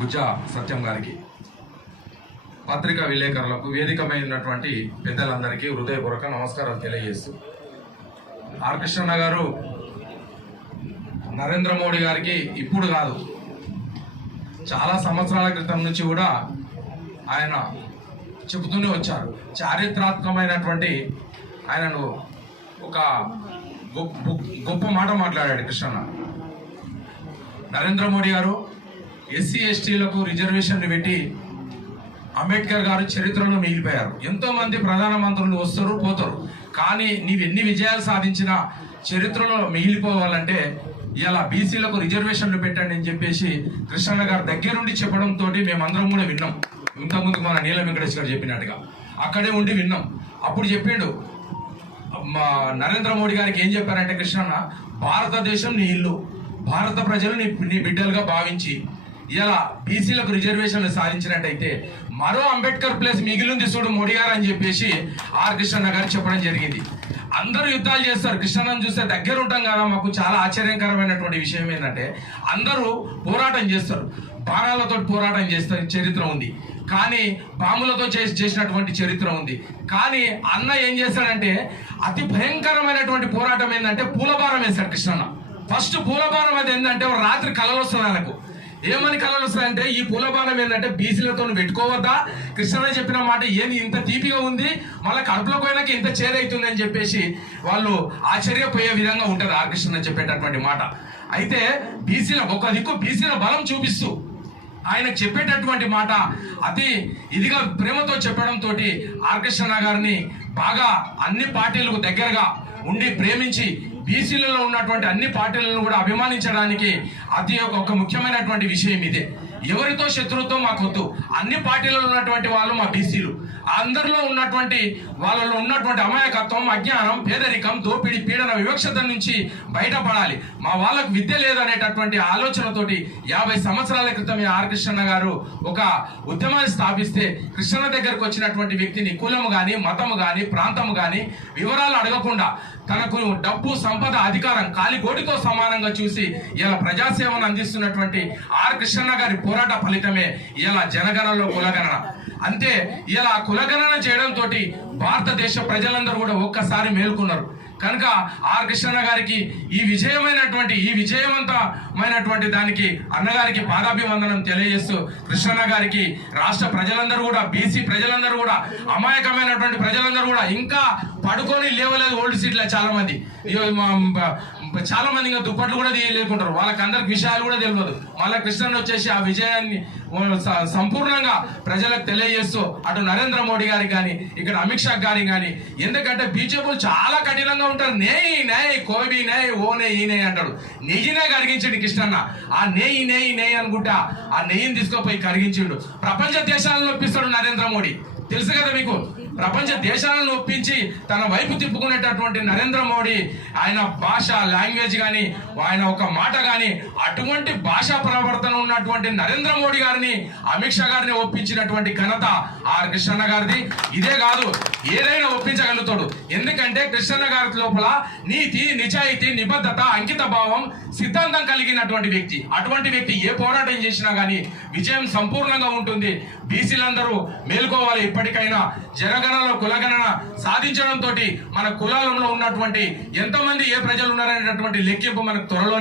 గుజ్జా సత్యం గారికి. పత్రికా విలేకరులకు వేదికమైనటువంటి పెద్దలందరికీ హృదయపూర్వక నమస్కారాలు తెలియజేస్తూ ఆర్ కృష్ణన్న గారు నరేంద్ర మోడీ గారికి ఇప్పుడు కాదు చాలా సంవత్సరాల క్రితం నుంచి కూడా ఆయన చెబుతూనే వచ్చారు. చారిత్రాత్మకమైనటువంటి ఆయనను ఒక గొప్ప గొప్ప మాట మాట్లాడాడు కృష్ణన్న. నరేంద్ర మోడీ గారు ఎస్సీ ఎస్టీలకు రిజర్వేషన్లు పెట్టి అంబేద్కర్ గారు చరిత్రలో మిగిలిపోయారు. ఎంతో మంది ప్రధానమంత్రులు వస్తారు పోతారు. కానీ నీవు ఎన్ని విజయాలు సాధించినా చరిత్రలో మిగిలిపోవాలంటే ఇలా బీసీలకు రిజర్వేషన్లు పెట్టండి అని చెప్పేసి కృష్ణన్న గారు దగ్గరుండి చెప్పడంతో మేమందరం కూడా విన్నాం. ఇంతకుముందు మన నీల వెంకటేష్ గారు చెప్పినట్టుగా. అక్కడే ఉండి విన్నాం. అప్పుడు చెప్పిండు మా నరేంద్ర మోడీ గారికి ఏం చెప్పారంటే కృష్ణన్న భారతదేశం నీ ఇల్లు. భారత ప్రజలు నీ నీ బిడ్డలుగా భావించి ఇలా బీసీలకు రిజర్వేషన్లు సాధించినట్టయితే మరో అంబేద్కర్ ప్లేస్ మిగిలింది చూడు మోడీ గారు అని చెప్పేసి ఆర్ కృష్ణన్న గారు చెప్పడం జరిగింది. అందరూ యుద్ధాలు చేస్తారు. కృష్ణన్నను చూస్తే దగ్గర ఉంటాం కదా మాకు చాలా ఆశ్చర్యకరమైనటువంటి విషయం ఏంటంటే అందరూ పోరాటం చేస్తారు. బాణాలతో పోరాటం చేస్తారు. చరిత్ర ఉంది. కానీ బాంబులతో చేసి చేసినటువంటి చరిత్ర ఉంది. కానీ అన్న ఏం చేశాడంటే అతి భయంకరమైనటువంటి పోరాటం ఏంటంటే పూలభారం వేశాడు కృష్ణన్న. ఫస్ట్ పూలభారం అది ఏంటంటే రాత్రి కలలు వస్తుంది ఆయనకు. ఏమని కలలు వస్తాయంటే ఈ పూలబాణం ఏంటంటే బీసీలతో పెట్టుకోవద్దా? కృష్ణ చెప్పిన మాట ఏది ఇంత తీపిగా ఉంది? మళ్ళీ కడుపులో పోయినాక ఇంత చేదవుతుంది అని చెప్పేసి వాళ్ళు ఆశ్చర్యపోయే విధంగా ఉంటుంది ఆ కృష్ణ చెప్పేటటువంటి మాట. అయితే బీసీల ఒక దిక్కు బీసీల బలం చూపిస్తూ ఆయన చెప్పేటటువంటి మాట అతి ఇదిగా ప్రేమతో చెప్పడంతో ఆర్కృష్ణ గారిని బాగా అన్ని పార్టీలకు దగ్గరగా ఉండి ప్రేమించి బీసీలలో ఉన్నటువంటి అన్ని పార్టీలను కూడా అభిమానించడానికి అతి ఒక ముఖ్యమైనటువంటి విషయం ఇదే. ఎవరితో శత్రుత్వం మాకొద్దు. అన్ని పార్టీలలో ఉన్నటువంటి వాళ్ళు మా బీసీలు. అందరిలో ఉన్నటువంటి వాళ్ళలో ఉన్నటువంటి అమాయకత్వం అజ్ఞానం పేదరికం దోపిడీ పీడన వివక్షత నుంచి బయటపడాలి. మా వాళ్ళకు విద్య లేదనేటటువంటి ఆలోచనతోటి యాభై సంవత్సరాల క్రితం ఆర్ కృష్ణ గారు ఒక ఉద్యమాన్ని స్థాపిస్తే కృష్ణ దగ్గరకు వచ్చినటువంటి వ్యక్తిని కులము కానీ మతము కానీ ప్రాంతము కానీ వివరాలు అడగకుండా తనకు డబ్బు సంపద అధికారం కాలిగోడితో సమానంగా చూసి ఇలా ప్రజాసేవను అందిస్తున్నటువంటి ఆర్ కృష్ణ గారి పోరాట ఫలితమే ఇలా జనగణనలో కులగణన. అంతే ఇలా కులగణన చేయడంతో భారతదేశ ప్రజలందరూ కూడా ఒక్కసారి మేల్కొన్నారు. కనుక ఆర్ కృష్ణ గారికి ఈ విజయమైనటువంటి ఈ విజయవంతమైనటువంటి దానికి అన్నగారికి పాదాభివందనం తెలియజేస్తూ కృష్ణన్న గారికి రాష్ట్ర ప్రజలందరూ కూడా బీసీ ప్రజలందరూ కూడా అమాయకమైనటువంటి ప్రజలందరూ కూడా ఇంకా పడుకొని లేవలేదు ఓల్డ్ సీట్ల చాలా మంది చాలా మంది ఇంకా దుప్పట్లు కూడా తీయలేకుంటారు. వాళ్ళకి అందరికి విషయాలు కూడా తెలియదు. మళ్ళీ కృష్ణన్ వచ్చేసి ఆ విజయాన్ని సంపూర్ణంగా ప్రజలకు తెలియజేస్తూ అటు నరేంద్ర మోడీ గారికి కానీ ఇక్కడ అమిత్ షా గారికి కానీ ఎందుకంటే బీజేపీ చాలా కఠినంగా ఉంటారు. నేయి నేయ్ కోబి నేయ్ ఓ నే ఈ నెయ్యి అంటాడు. నెయ్యినే కరిగించండి కృష్ణన్న. ఆ నెయ్యి నెయ్యి నెయ్యి అనుకుంటా ఆ నెయ్యిని తీసుకుపోయి కరిగించిండు. ప్రపంచ దేశాలను ఒప్పిస్తాడు నరేంద్ర మోడీ. తెలుసు కదా మీకు? ప్రపంచ దేశాలను ఒప్పించి తన వైపు తిప్పుకునేటటువంటి నరేంద్ర మోడీ ఆయన భాష లాంగ్వేజ్ కానీ ఆయన ఒక మాట కానీ అటువంటి భాషా ప్రవర్తన ఉన్నటువంటి నరేంద్ర మోడీ గారిని అమిత్ షా గారిని ఒప్పించినటువంటి ఘనత ఆర్ కృష్ణన్న గారిది. ఇదే కాదు ఏదైనా ఒప్పించగలుగుతాడు. ఎందుకంటే కృష్ణన్న గారి లోపల నీతి నిజాయితీ నిబద్ధత అంకిత భావం సిద్ధాంతం కలిగినటువంటి వ్యక్తి. అటువంటి వ్యక్తి ఏ పోరాటం చేసినా కానీ విజయం సంపూర్ణంగా ఉంటుంది. బీసీలందరూ మేల్కోవాలి ఇప్పటికైనా జనగణనలో కులగణన సాధించడంతో మన కులాలలో ఉన్నటువంటి ఎంతమంది ఏ ప్రజలు ఉన్నారనేటటువంటి లెక్కింపు మనకు త్వరలో